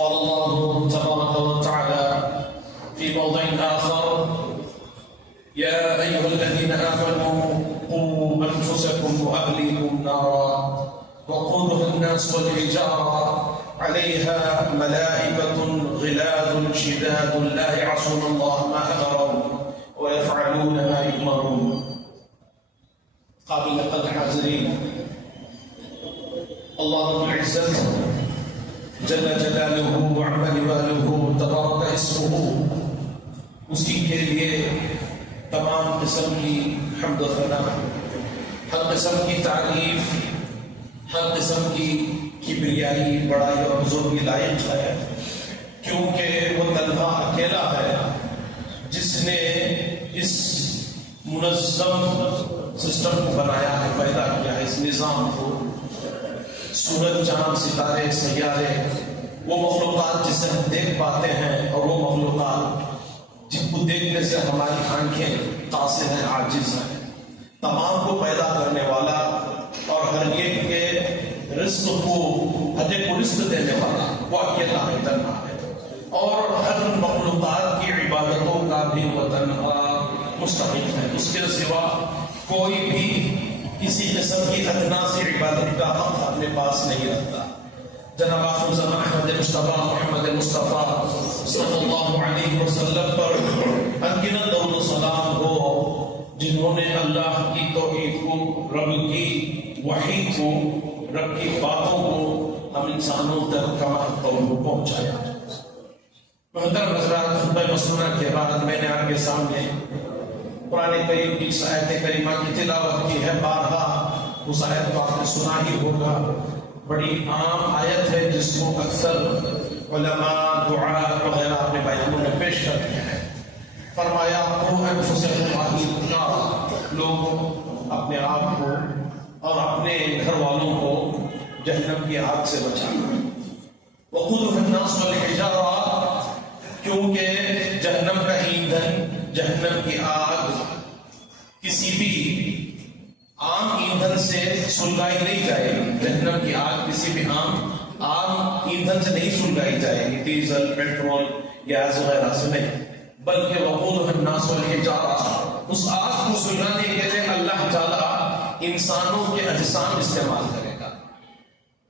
قال الله تبارك وتعالى في موضع آخر: يا أيها الذين آمنوا قوا أنفسكم وأهليكم نارا وقودها الناس والحجارة عليها ملائكة غلاظ شداد لا يعصون الله ما أمرهم ويفعلون ما يؤمرون. قابل قدر حاضرین، اللہ رب العزت جل جلالہ وعظم جلالہ تبارک اسمہ، اسی کے لیے تمام قسم کی حمد و ثنا، ہر قسم کی تعریف، ہر قسم کی کبریائی، بڑائی اور بزرگی لائق ہے، کیونکہ وہ تنہا اکیلا ہے جس نے اس منظم سسٹم کو بنایا ہے، پیدا کیا ہے، اس نظام کو، سورج، چاند، ستارے، سیارے، وہ مخلوقات جسے ہم دیکھ پاتے ہیں اور وہ مخلوقات جن کو دیکھنے سے ہماری آنکھیں قاصر ہیں، عاجز ہیں، تمام کو پیدا کرنے والا اور ہر ایک کے رزق کو، ہر ایک کو رزق دینے والا وہ اکیلا ہے، تنہا ہے، اور ہر مخلوقات کی عبادتوں کا بھی وہ تنہا مستحق ہے، اس کے سوا کوئی بھی کسی قسم کی ادنا سی عبادت کا حق اپنے پاس نہیں رکھتا۔ جناب آخر زمان احمد مصطفیٰ محمد مصطفیٰ صلی اللہ علیہ وسلم پر انگنت درود و سلام ہو، جنہوں نے اللہ کی توحید کو، رب کی وحی کو، رب کی باتوں کو ہم انسانوں تک کما پہنچایا۔ محترم حضرات، خطبہ مسنونہ کے بعد میں نے آپ کے سامنے قرآن کریم کی آیت کریمہ کی تلاوت کی ہے۔ بارہا اس آیت کو آپ نے سنا ہی ہوگا، بڑی عام آیت ہے جس کو اکثر علماء، دعا وغیرہ اپنے بیانوں میں پیش کرتے ہیں۔ فرمایا قوا انفسکم واہلیکم نارا، لوگ اپنے آپ کو اور اپنے گھر والوں کو جہنم کی آگ سے بچانا۔ وقودها الناس والحجارہ، کیونکہ جہنم کا ایندھن، جہنم کی آگ کسی بھی عام ایندھن سے سلگائی نہیں جائے گی۔ جہنم کی آگ کسی بھی عام ایندھن سے نہیں سلگائی جائے گی، ڈیزل، پیٹرول، گیس وغیرہ سے نہیں، بلکہ وقودها الناس والحجارہ، اس آگ کو سلگانے کے لیے اللہ تعالی انسانوں کے اجسام استعمال کرے گا،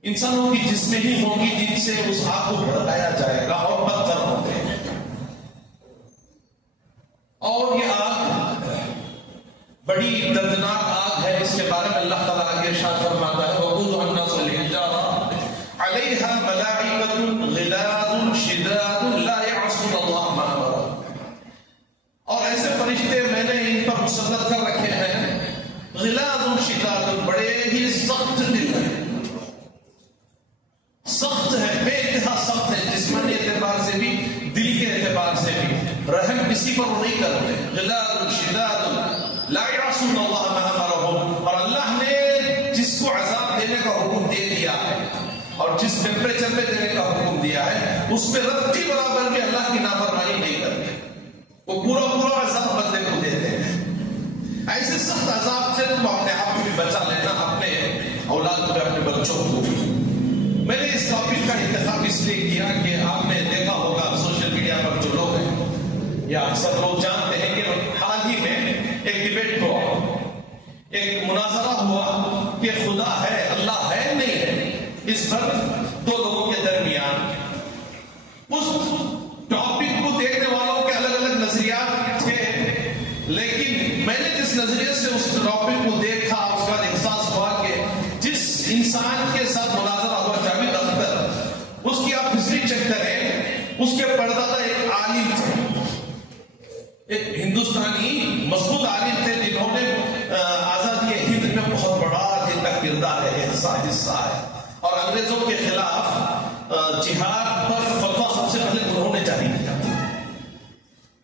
انسانوں کی جسمیں ہی ہوں گی جن سے اس آگ کو بھڑکایا جائے گا، اور پتھر ہوتے ہیں، اور یہ آگ بڑی دردناک آگ ہے۔ اس کے بارے میں اللہ تعالیٰ آگے ارشاد فرماتا ہے: وقودها الناس والحجارہ علیہا ملائکۃ غلاظ شداد لا یعصون اللہ ما امرهم، اور ایسے فرشتے میں نے ان پر مسلط کر رکھے ہیں، غلاظ شداد، بڑے ہی سخت دل ہیں، سخت ہے، بے انتہا سخت ہے، جسمانی اعتبار سے بھی، دل کے اعتبار سے بھی، رحم کسی پر وہ نہیں کرتے۔ غلاظ شداد لا یعصون اللہ ما امرهم، اور اللہ نے جس کو عذاب دینے کا حکم دے دیا ہے اور جس ٹیمپریچر پہ دینے کا حکم دیا ہے، اس میں رتی برابر بھی اللہ کی نافرمانی نہیں کرتے، وہ پورا عذاب بندے کو دیتے ہیں۔ ایسے سخت عذاب سے تم اپنے آپ کو بھی بچا لینا، اپنے اولاد کو بھی، اپنے بچوں کو بھی۔ میں نے اس ٹاپک کا انتخاب اس لیے کیا کہ آپ نے دیکھا ہوگا سوشل میڈیا پر جو لوگ ہیں یا اکثر لوگ جانتے ہیں کہ حال ہی میں ایک ڈیبیٹ ہوا، ایک مناظرہ ہوا کہ خدا ہے، اللہ ہے، نہیں ہے، اس پر دو لوگوں کے درمیان۔ اس ٹاپک کو دیکھنے والوں کے الگ الگ نظریات تھے، لیکن میں نے جس نظریے سے اس ٹاپک کو دیکھا، اس کا احساس ہوا کہ جس انسان کے ساتھ مناظرہ ہوا، جاوید اختر، اس کی آپ ہسٹری چیک کریں، اس کے پردادا ایک عالم تھے، ایک ہندوستانی مضبوط عالم تھے، جنہوں نے آزادی ہند میں بہت بڑا جن کا کردار ہے، حصہ ہے، اور انگریزوں کے خلاف جہاد پر فتویٰ سب سے پہلے انہوں نے جاری کیا۔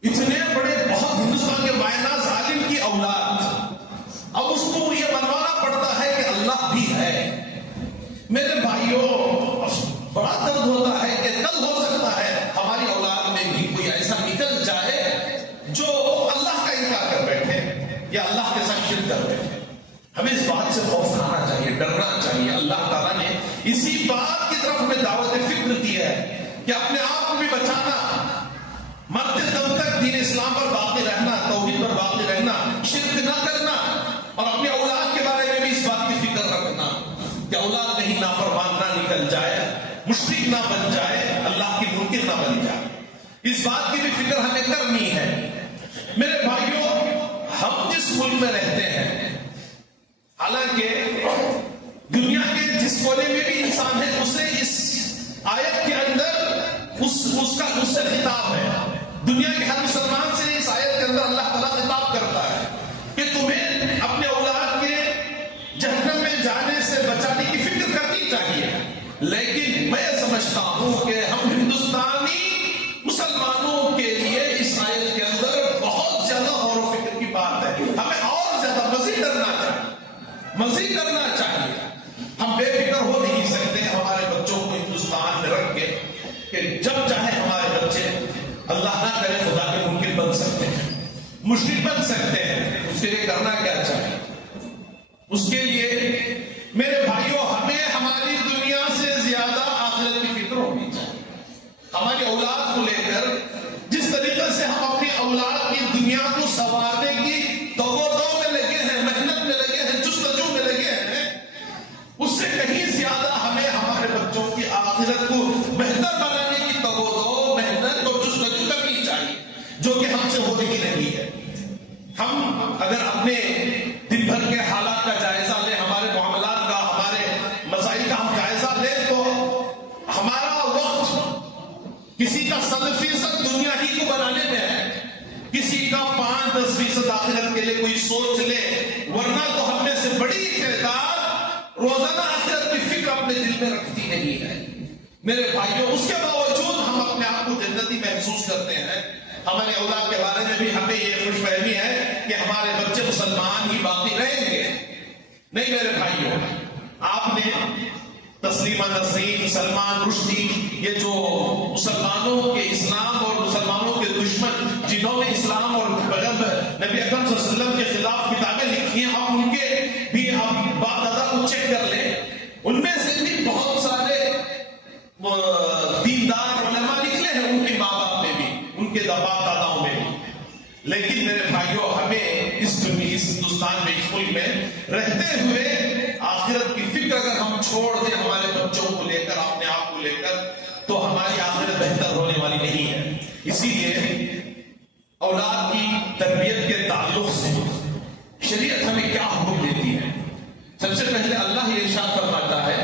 اتنے بڑے بہت ہندوستان کے مائناز عالم کی اولاد، اب اس کو یہ بنوانا پڑتا ہے کہ اللہ بھی ہے۔ میرے بھائیوں، بڑا درد ہوتا ہے کہ کل ہو سکتا ہے ہماری اولاد میں بھی کوئی ایسا نکل جائے جو اللہ کا انکار کر بیٹھے یا اللہ کے ساتھ شرک کر بیٹھے۔ ہمیں اس بات سے خوف کھانا چاہیے، ڈرنا چاہیے۔ اللہ تعالیٰ نے اسی بات کی طرف ہمیں دعوت فکر دی ہے کہ اپنے آپ کو بھی بچانا، مرتے دم تک دین اسلام پر باقی رہنا، توحید پر باقی رہنا، شرک نہ کرنا، اور اپنے اولاد کے بارے میں بھی اس بات کی فکر رکھنا کہ اولاد کہیں نافرمان نہ نکل جائے، مشرک نہ بن جائے، اللہ کی منکر نہ بن جائے. اس بات کی بھی فکر ہمیں کرنی ہے. میرے بھائیوں، ہم جس ملک میں رہتے ہیں، حالانکہ دنیا کے جس کونے میں بھی انسان ہے، اسے اس آیت کے اندر اس سے خطاب ہے. دنیا کے ہر مسلمان سے اس آیت کے اندر اللہ تعالیٰ خطاب کرتا ہے کہ تمہیں اپنے اولاد کے جہنم میں جانے سے بچانے کی فکر کرنی چاہیے. لیکن میں سمجھتا ہوں کہ ہم ہندوستانی مسلمانوں کے لیے اس آیت کے اندر بہت زیادہ غور و فکر کی بات ہے. ہمیں اور زیادہ مزید کرنا چاہیے. ہم بے فکر ہو نہیں سکتے ہمارے بچوں کو ہندوستان میں رکھ کے کہ جب چاہے ہمارے بچے، اللہ نہ کرے خدا کے منکر بن سکتے ہیں، مشرک بن سکتے ہیں. اس کے لیے کرنا کیا چاہیے؟ اس کے لیے میرے بھائیوں، ہمیں ہماری دنیا سے زیادہ آخرت کی فکر ہونی چاہیے. ہماری اولاد کو لے کر جس طریقے سے ہم اپنی اولاد کی دنیا کو سنوارنے کی دوڑ میں لگے ہیں، محنت میں لگے ہیں، جستجو میں لگے ہیں، اس سے کہیں زیادہ ہمیں ہمارے بچوں کی آخرت کو بہتر بنانے کی دوڑ، محنت اور جستجو کرنی چاہیے، جو کہ ہم سے ہو رہی نہیں ہے. ہم اگر اپنے دن بھر کے حالات کا جائزہ لیں، ہمارے معاملات کا، ہمارے مسائل کا ہم جائزہ لیں، تو ہمارا وقت کسی کا 100% دنیا ہی کو بنانے میں ہے، کسی کا 5-10% آخرت کے لیے کوئی سوچ لے. ورنہ تو ہم میں سے بڑی تعداد روزانہ آخرت کی فکر اپنے دل میں رکھتی نہیں ہے. میرے بھائیوں، اس کے باوجود ہم اپنے آپ کو جنتی محسوس کرتے ہیں. ہمارے اولاد کے بارے میں بھی ہمیں یہ خوش فہمی ہے کہ ہمارے بچے مسلمان ہی باقی رہیں گے. نہیں میرے بھائیوں، آپ نے تسلیمہ نسرین، سلمان رشدی، یہ جو مسلمانوں کے اسلام اور مسلمانوں کے دشمن، جنہوں نے اسلام اور نبی اکرم صلی اللہ علیہ وسلم کے خلاف کتابیں لکھی ہیں، آپ ان کے بھی آپ باپ دادا کو چیک کر لیں. ان میں سے بھی بہت سارے دیندار علماء نکلے ہیں، ان کے ماں باپ میں بھی، ان کے باپ داداؤں میں بھی. لیکن میرے بھائیوں، ہمیں اس ہندوستان میں، اس ملک میں رہتے ہوئے آخرت کی فکر اگر ہم چھوڑ دیں ہمارے بچوں کو لے کر، اپنے آپ کو لے کر، تو ہماری آخرت بہتر ہونے والی نہیں ہے. اسی لیے اولاد کی تربیت کے تعلق سے شریعت ہمیں کیا حکم دیتی ہے؟ سب سے پہلے اللہ یہ ارشاد فرماتا ہے،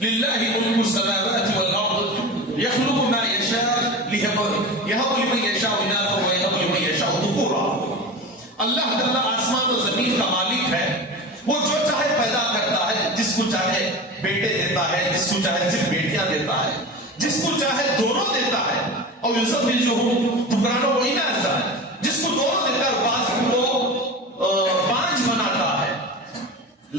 للہ ملک السماوات والارض یخلق ما یشاء یہب لمن یشاء اناثا ویہب لمن یشاء ذکورا. اللہ تعالیٰ آسمان و زمین کا مالک ہے. وہ جو چاہے پیدا کرتا ہے، جس کو چاہے بیٹے دیتا ہے، جس کو چاہے صرف بیٹیاں دیتا ہے، جس کو چاہے دونوں دیتا ہے. اور یہ سب جو ذکرانہ وہی نہ ایسا ہے، جس کو دونوں دیتا ہے، بعض کو 5 بناتا ہے.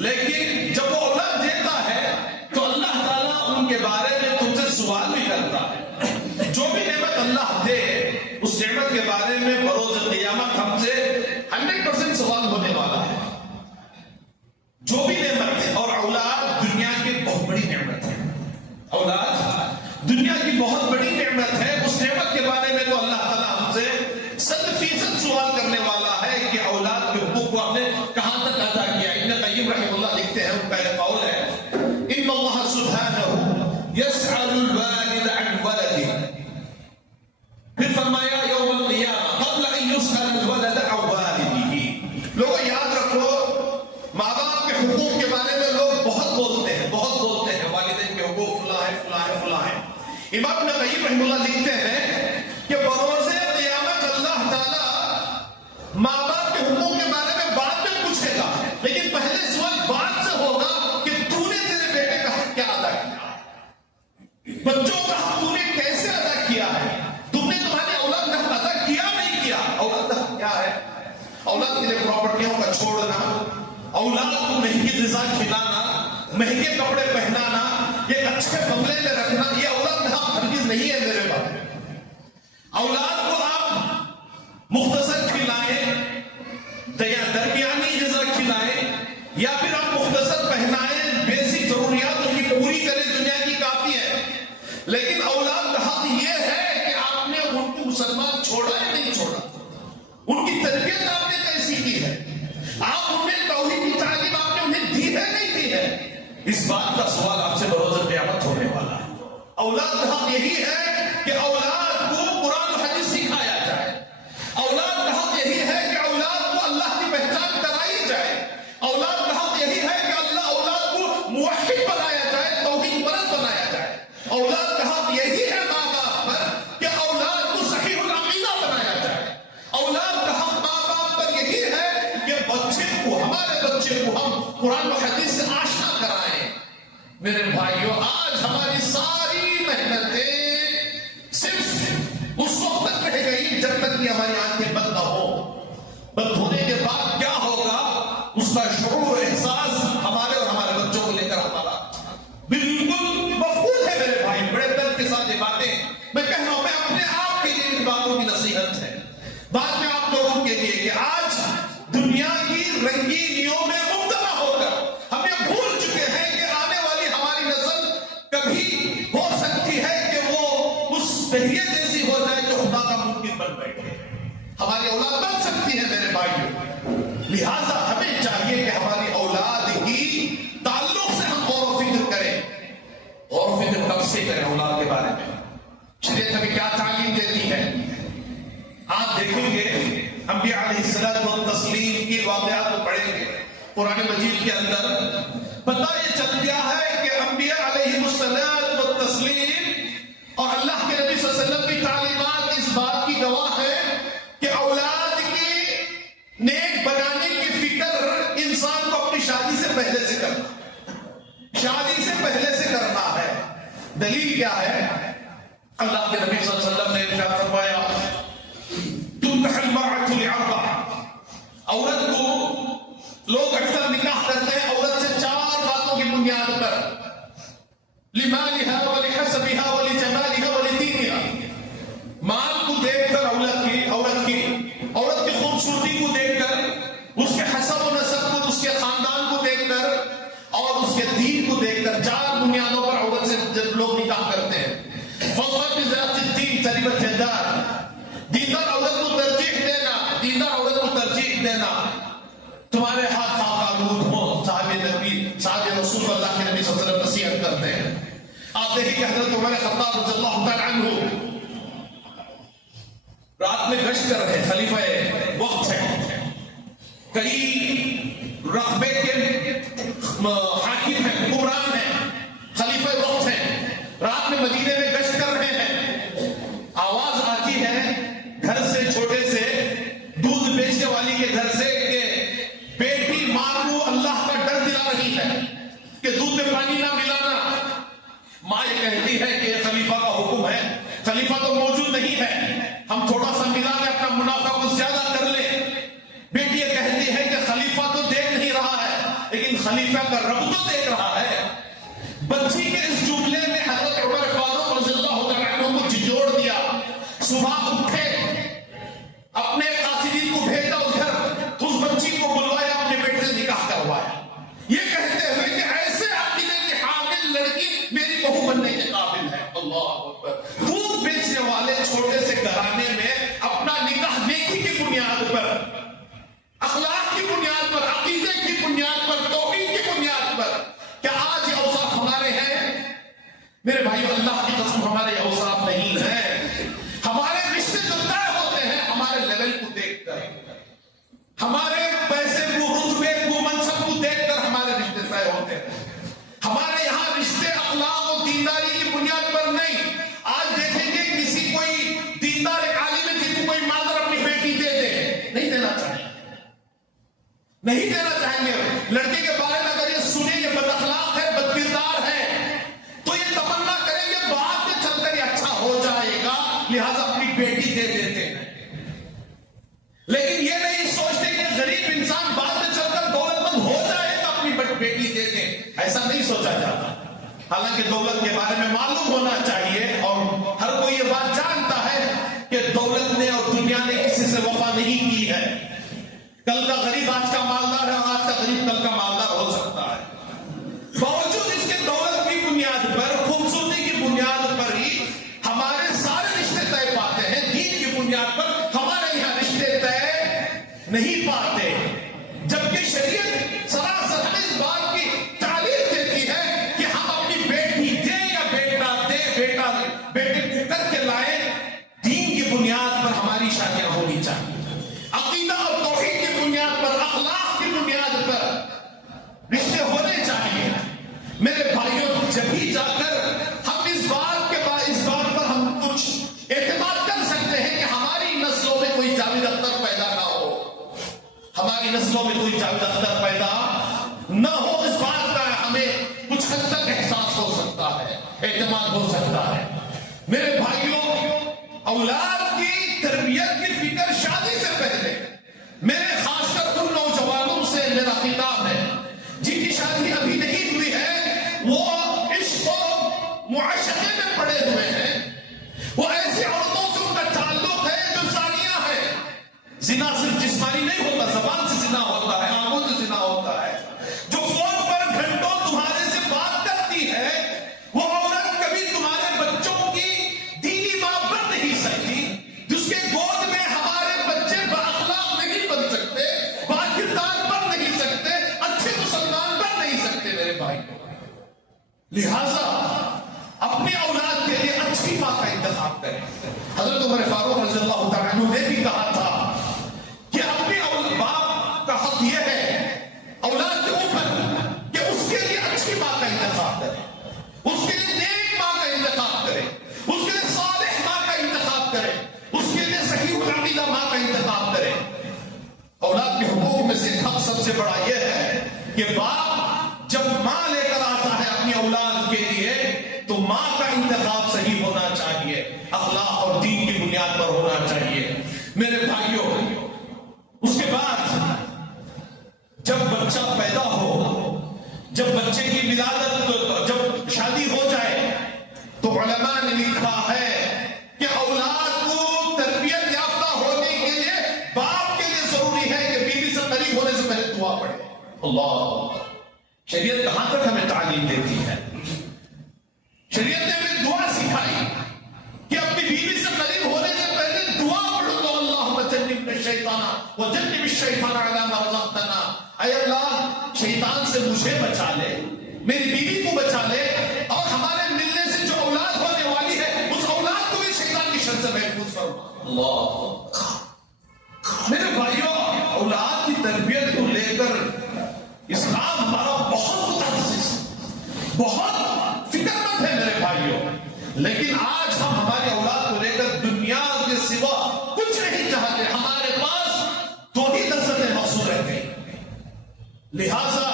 لیکن جب وہ اولاد دیتا ہے تو اللہ تعالیٰ ان کے بارے میں تم سے سوال بھی کرتا ہے. جو بھی نعمت اللہ دے، اس نعمت کے بارے میں بروز قیامت ہم سے 100% سوال ہونے والا ہے. جو بھی نعمت ہے، اور اولاد دنیا کی بہت بڑی نعمت ہے. اولاد دنیا کی بہت بڑی نعمت ہے. اس نعمت کے بارے میں تو اللہ تعالیٰ ہم سے 100% سوال کرنے والا ہے کہ اولاد کے حقوق کو ہم نے کہاں تک ادا کیا. ابن قیم رحمہ اللہ لکھتے ہیں، ان کا ایک قول ہے، ان اللہ سبحانہ یسأل الوالد عن ولده. پھر فرمایا یوم القیامہ قبل ان یسأل الولد عن والده. لوگوں یاد رکھو، ماں باپ کے حقوق کے بارے میں لوگ بہت بولتے ہیں، والدین کے حقوق فلاں ہے، فلاں ہے، فلاں ہے. امام ابن قیم رحمہ اللہ لکھتے ہیں کہ بروز قیامت اللہ تعالیٰ ماں باپ کے حقوق کے بارے میں بعد میں پوچھے گا، لیکن پہلے سوال بعد سے ہوگا کہ تو نے تیرے بیٹے کا حق کیا ادا کیا، بچوں کا حق تو نے کیسے ادا کیا ہے، تم نے تمہاری اولاد کا حق ادا کیا نہیں کیا. اولاد کا حق کیا ہے؟ اولاد کے لیے پراپرٹیوں کا چھوڑنا، اولاد کو مہنگی غذا کھلانا، مہنگے کپڑے پہنانا، ایک اچھے بنگلے میں رکھنا، یہ اولاد کا حق ہرگز نہیں ہے میرے باپ. اولاد کو آپ مختصر کھلائیں، درمیانی غذا کھلائیں، یا پھر آپ مختصر پہنائیں، بیسک ضروریات ان کی پوری کریں، دنیا کی کافی ہے. لیکن اولاد کا حق بات یہ ہے کہ آپ نے ان کو مسلمان چھوڑا یا نہیں چھوڑا؟ ان کی تربیت آپ نے کیسی کی ہے؟ آپ انہیں توحید کی تعلیم آپ نے انہیں دی ہے نہیں دی ہے؟ اس بات کا سوال آپ سے بروز قیامت ہونے والا ہے۔ اولاد کا حق یہی ہے کہ اولاد کو قرآن و حدیث سکھایا جائے، اولاد کا حق یہی ہے کہ اولاد کو اللہ کی پہچان کرائی جائے، اولاد کا حق یہی ہے کہ اولاد کو موحد بنایا جائے، توحید پرست بنایا جائے، اولاد کا حق یہی ہے ماں باپ پر کہ اولاد کو صحیح العقیدہ بنایا جائے، اولاد کا حق ماں باپ پر یہی ہے کہ بچے کو، ہمارے بچے کو ہم قرآن و حدیث سے آشنا کرائیں۔ میرے بھائیوں، آج ہماری ساری محنتیں صرف اس وقت تک رہ گئی جب تک کہ ہماری آنکھیں بند نہ ہو۔ بند ہونے کے بعد کیا ہوگا اس کا شعور و احساس ہمارے اور ہمارے بچوں کو لے کر ہمارا بالکل مفقود ہے۔ میرے بھائی، بڑے درد کے ساتھ یہ باتیں میں کہہ رہا ہوں، میں اپنے آپ کے لیے ان باتوں کی نصیحت ہے، بعد میں آپ لوگوں کے لیے کہ آج دنیا کی رنگینیوں میں مبتلا ہو کر ہم یہ بھول چکے ہیں کہ آنے والی ہماری نسل کبھی ہو سکتی ہے کہ وہ اس دہیے جیسی ہو جائے جو خدا کا ممکن بن بیٹھے۔ ہماری اولاد بن سکتی ہے میرے بھائیوں، لہذا ہمیں چاہیے کہ ہماری اولاد کی تعلق سے ہم غور و فکر کریں۔ غور و فکر کب سے کریں اولاد کے بارے میں؟ شریعت ہمیں کیا تعلیم دیتی ہے؟ آپ دیکھیں گے انبیاء علیہ السلام و تسلیم کی واقعات کو پڑھیں گے قرآن مجید کے اندر، پتہ یہ چل گیا ہے کہ انبیاء علیہ السلام و تسلیم اور اللہ کے نبی صلی اللہ علیہ وسلم کی تعلیمات اس بات کی گواہ ہے کہ اولاد کی نیک بنانے کی فکر انسان کو اپنی شادی سے پہلے سے کرنا، شادی سے پہلے سے کرنا ہے۔ دلیل کیا ہے؟ اللہ کے نبی صلی اللہ علیہ وسلم نے ارشاد فرمایا عورت کو لوگ اکثر نکاح کرتے ہیں عورت سے 4 باتوں کی بنیاد پر، لمالها ولحسبها ولجمالها ولدينها، مال کو دیکھ کر عورت کی خوبصورتی کو دیکھ کر، اس کے حسب و نسب کو، اس کے خاندان کو دیکھ کر اور اس کے دین کو دیکھ کر 4 بنیادوں پر عورت سے جب لوگ نکاح کرتے ہیں۔ فضل بذات الدین تربت یدار، دیندار عورت کو ترجیح دینا، دیندار عورت کو ترجیح دینا۔ تمہارے ہاتھ آلود ہو، صحابہ نبی، صحابہ رسول اللہ کے نبی صلی اللہ علیہ وسلم نصیحت کرتے ہیں۔ آپ دیکھیں کہ حضرت عمر خطاب رضی اللہ تعالی عنہ رات میں گشت کر رہے، خلیفہ وقت ہے، کئی رقبے کے حاکم ہیں، حکمران ہیں، خلیفہ وقت ہیں، رات میں مدینے میں گشت کر رہے ہیں، آواز آتی ہے گھر سے، چھوٹے سے دودھ بیچنے والی کے گھر سے کہ بیٹی ماں کو اللہ کا ڈر دلا رہی ہے کہ دودھ میں پانی نہ ملانا۔ ماں یہ کہتی ہے کہ یہ خلیفہ کا حکم ہے، خلیفہ تو موجود نہیں ہے، ہم تھوڑا سا ملا کے اپنا منافع کو زیادہ کر لیں۔ بیٹی یہ کہتی ہے کہ خلیفہ تو دیکھ نہیں رہا ہے لیکن خلیفہ کا رب تو دیکھ رہا ہے۔ بچی کے اس جملے میں حضرت عمر فاروق رضی اللہ عنہ کو جھنجھوڑ دیا۔ صبح اٹھے، اپنے قاصدین کو بھیجا اس گھر، اس بچی کو بلوایا، اپنے بیٹے سے نکاح کروایا، یہ کہتے ہوئے کہ ایسے عقیدے کی حامل لڑکی میری بہو بننے کے قابل ہے۔ اللہ اکبر۔ دودھ بیچنے والے چھوٹے سے گھرانے میں اپنا نکاح نیکی کی بنیاد پر، اخلاق کی بنیاد پر، عقیدے کی بنیاد پر، توحید کی بنیاد پر۔ کیا آج یہ اوصاف ہمارے ہیں؟ میرے بھائیو، اللہ کی قسم ہمارے اوصاف نہیں ہیں۔ ہمارے رشتے جو طے ہوتے ہیں ہمارے لیول کو دیکھ کر، ہمارے پیسے کو، رتبے کو، منصب کو دیکھ کر ہمارے رشتے طے ہوتے ہیں۔ ہمارے یہاں رشتے اخلاق اور دینداری کی بنیاد پر نہیں۔ آج دیکھیں گے کسی کوئی دیندار ایک عالم ہے جن کو کوئی مادر اپنی بیٹی دے دے، نہیں دینا چاہیے، نہیں دینا چاہیں گے۔ لڑکے کے بارے میں اگر یہ سنیں یہ بد اخلاق ہے، بد کردار ہے، تو یہ تمنا کریں گے بعد میں چل کر یہ اچھا ہو جائے گا، لہذا اپنی بیٹی دے دیتے ہیں۔ لیکن یہ نہیں سوچتے کہ غریب انسان بعد میں چل کر دولت مند ہو جائے گا، اپنی بیٹی دے دیں، ایسا نہیں سوچا جاتا۔ حالانکہ دولت کے بارے میں معلوم ہونا چاہیے اور ہر کوئی یہ بات جانتا ہے کہ دولت نے اور دنیا نے کسی سے وفا نہیں کی ہے۔ کل کا غریب آج کا مالدار ہے اور آج کا غریب کل کا مالدار ہو سکتا ہے۔ باوجود اس کے دولت کی بنیاد پر، خوبصورتی کی بنیاد پر ہی ہمارے نہیں پاتے، جبکہ شریعت سراسر ہمیں اس بات کی تعلیم دیتی ہے کہ ہم اپنی بیٹی دیں یا بیٹا دے، بیٹے کو کر کے لائیں، دین کی بنیاد پر ہماری شادیاں ہونی چاہیے، عقیدہ اور توحید کی بنیاد پر، اخلاق کی بنیاد پر رشتے ہونے چاہیے۔ میرے بھائیوں، جبھی جا کر ہم اس بات پر ہم کچھ اعتماد کر سکتے ہیں کہ ہماری نسلوں میں کوئی جاوید اختر پیدا نہ ہو، ہماری نسلوں میں کوئی جاوید اختر پیدا نہ ہو، اس بات کا ہمیں کچھ حد تک احساس ہو سکتا ہے، اعتماد ہو سکتا ہے۔ میرے بھائیوں، اولاد کی تربیت کی فکر شادی سے پہلے، میرے خاص کر ان نوجوانوں سے میرا خطاب ہے جن کی شادی ابھی نہیں ہوئی ہے، وہ عشق و معاشرے میں پڑے ہوئے ہیں، وہ ایسی عورتوں سے ان کا تعلق ہے جو زانیہ ہے۔ زنا صرف جسمانی نہیں ہوتا، زبان سے زنا ہوتا ہے، آنکھوں سے زنا ہوتا ہے۔ جو فون پر گھنٹوں تمہارے سے بات کرتی ہے، وہ عورت کبھی تمہارے بچوں کی دینی ماں بن نہیں سکتی، جس کے گود میں ہمارے بچے بااخلاق نہیں بن سکتے، باکردار بن نہیں سکتے، اچھے مسلمان بن نہیں سکتے۔ میرے بھائی، لہذا اپنی اولاد کے لیے اچھی ماں کا انتخاب کریں۔ حضرت عمر فاروق رضی اللہ تعالیٰ عنہ نے بھی کہا تھا کہ اپنے باپ کا حق یہ ہے اولاد کے اوپر کہ اس کے لیے اچھی ماں کا انتخاب کرے، اس کے لیے نیک ماں کا انتخاب کرے، اس کے لیے صالح ماں کا انتخاب کرے، اس کے لیے صحیح العقیدہ ماں کا انتخاب کرے۔ اولاد کے حقوق میں سے ایک حق سب سے بڑا یہ ہے کہ باپ جب ماں لے کر آتا ہے اپنی اولاد کے لیے تو ماں کا انتخاب صحیح ہونا چاہیے، اخلاق اور دین کی بنیاد پر ہونا چاہیے۔ میرے بھائیوں، اس کے بعد جب بچہ پیدا ہو، جب بچے کی ولادت، جب شادی ہو جائے تو علماء نے لکھا ہے کہ اولاد کو تربیت یافتہ ہونے کے لیے باپ کے لیے ضروری ہے کہ بیوی سے قریب ہونے سے پہلے دعا پڑھے۔ اللہ، شریعت کہاں تک ہمیں تعلیم دیتی ہے؟ شریعت نے ہمیں دعا سکھائی کہ اپنی بیوی سے قریب ہونے سے پہلے دعا پڑھو تو اللہم جنبنا الشیطان وجنب الشیطان علی ما رزقتنا، اے اللہ شیطان سے مجھے بچا لے، میری بیوی کو بچا لے، اور ہمارے ملنے سے جو اولاد ہونے والی ہے اس اولاد کو بھی شیطان کی شر سے محفوظ فرما۔ اللہ، میرے بھائیوں، اولاد کی تربیت کو لے کر اسلام ہمارا بہت متخصص، بہت فکر مند ہے میرے بھائیوں، لیکن آج ہم ہماری اولاد کو لے کر دنیا کے سوا کچھ نہیں چاہتے، ہمارے پاس دو ہی لذتیں مقصود رہ گئی۔ لہذا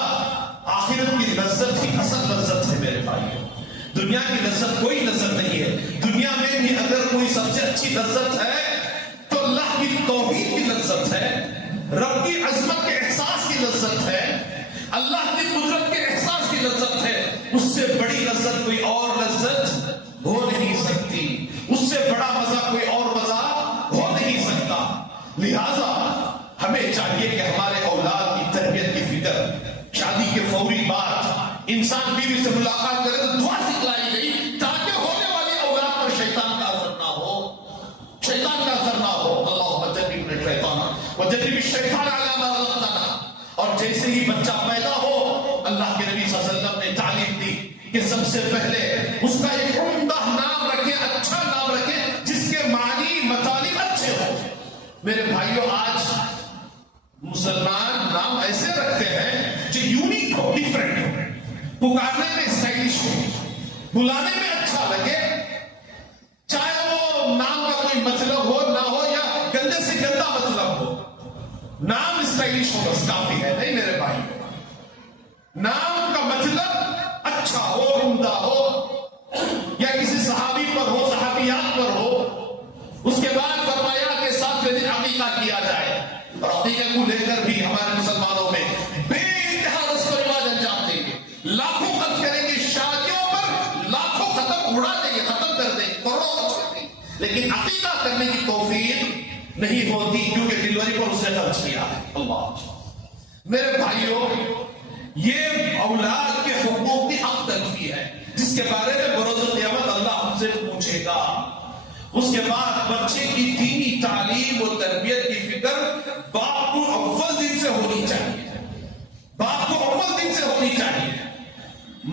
آخرت کی لذت ہی اصل لذت ہے میرے بھائیوں، دنیا کی لذت کوئی لذت نہیں ہے۔ دنیا میں بھی اگر کوئی سب سے اچھی لذت ہے تو اللہ کی توحید کی لذت ہے، رب کی عظمت کے احساس کی لذت ہے، اللہ کی قدرت کے احساس کی لذت ہے۔ اس سے بڑی لذت کوئی اور لذت ہو نہیں سکتی، اس سے بڑا مزہ کوئی اور مزہ ہو نہیں سکتا۔ لہذا ہمیں چاہیے کہ ہمارے اولاد کی تربیت کی فکر، شادی کے فوری بعد انسان بیوی سے ملاقات کرے تو دعا سکھلائی گئی تاکہ ہونے والی اولاد پر شیطان کا اثر نہ ہو، شیطان کا اثر نہ ہو۔ اللہم جنبنا الشیطان وجنب الشیطان علی ما رزقتنا۔ اور جیسے ہی بچہ پیدا ہو، اللہ کے نبی صلی اللہ علیہ وسلم نے تعلیم دی کہ سب سے پہلے اس کا ایک عمدہ نام رکھے، اچھا نام رکھے جس کے معنی مطالب اچھے ہو۔ میرے بھائیوں، آج مسلمان نام ایسے رکھتے ہیں جو یونیک ہو، ڈیفرنٹ ہو، پکارنے میں اسٹائلش ہو، بلانے میں اچھا لگے، چاہے وہ نام کا کوئی مطلب ہو نہ ہو یا گندے سے گندا مطلب ہو، نام اسٹائلش ہو بس کافی ہے۔ نہیں میرے بھائی، نام کا مطلب اچھا ہو، عمدہ ہو، یا کسی صحابی پر ہو، صحابیات پر ہو۔ اس کے بعد فرمایا کہ 7ویں دن عقیقہ کیا جائے، اور عقیقے کو لے کر بھی ہمارے مسلمانوں میں بے انتہا رسم و رواج انجام دیں گے، لاکھوں خرچ کریں گے، شادیوں پر لاکھوں ختم اڑا دیں گے، ختم کر دیں گے، کروڑوں خرچ کر دیں گے، لیکن عقیقہ کرنے کی توفیق نہیں ہوتی کیونکہ ڈلیوری پر اس نے خرچ کیا ہے۔ اللہ، میرے بھائیوں، یہ اولاد کے حقوق کی حق تلفی ہے جس کے بارے میں بروز قیامت اللہ ہم سے پوچھے گا۔ اس کے بعد بچے کی دینی تعلیم و تربیت کی فکر باپ کو اول دن سے ہونی چاہیے، باپ کو اول دن سے ہونی چاہیے،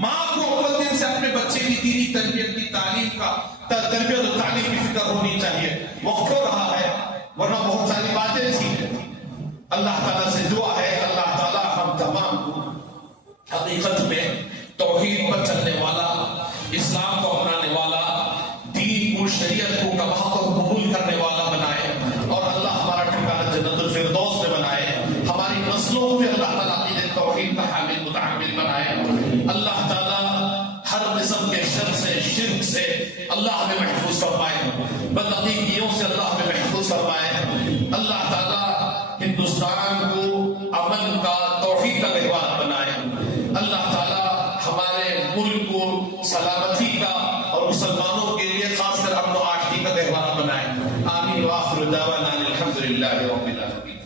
ماں کو اول دن سے اپنے بچے کی دینی تربیت کی تعلیم کا تربیت و تعلیم کی فکر ہونی چاہیے۔ وقت ہو رہا ہے ورنہ بہت ساری باتیں تھیں۔ اللہ تعالیٰ سے دعا ہے اللہ تعالیٰ ہم تمام کو حقیقت میں توحید پر چلنے والا، اسلام کو اپنانے والا، دین کو شریعت کو کباہ کو قبول کرنے والا بنائے، اور اللہ ہمارا ٹھکانہ جنت الفردوس میں بنائے، ہماری نسلوں کو بھی اللہ تعالیٰ عقیدۃ توحید کا حامل متحمل بنائے۔ اللہ تعالیٰ ہر قسم کے شر سے، شرک سے اللہ ہمیں محفوظ فرمائے، بدعقیدیوں سے اللہ ہمیں محفوظ فرمائے۔ اللہ تعالیٰ ہندوستان کو امن کا، توحید کا گہوارہ بنائے۔ اللہ تعالیٰ ہمارے ملک کو سلامتی کا اور مسلمانوں کے لیے خاص کر امن و آشتی کا گہوارہ بنائے۔ آمین وآخر دعوانا الحمدللہ رب العالمین۔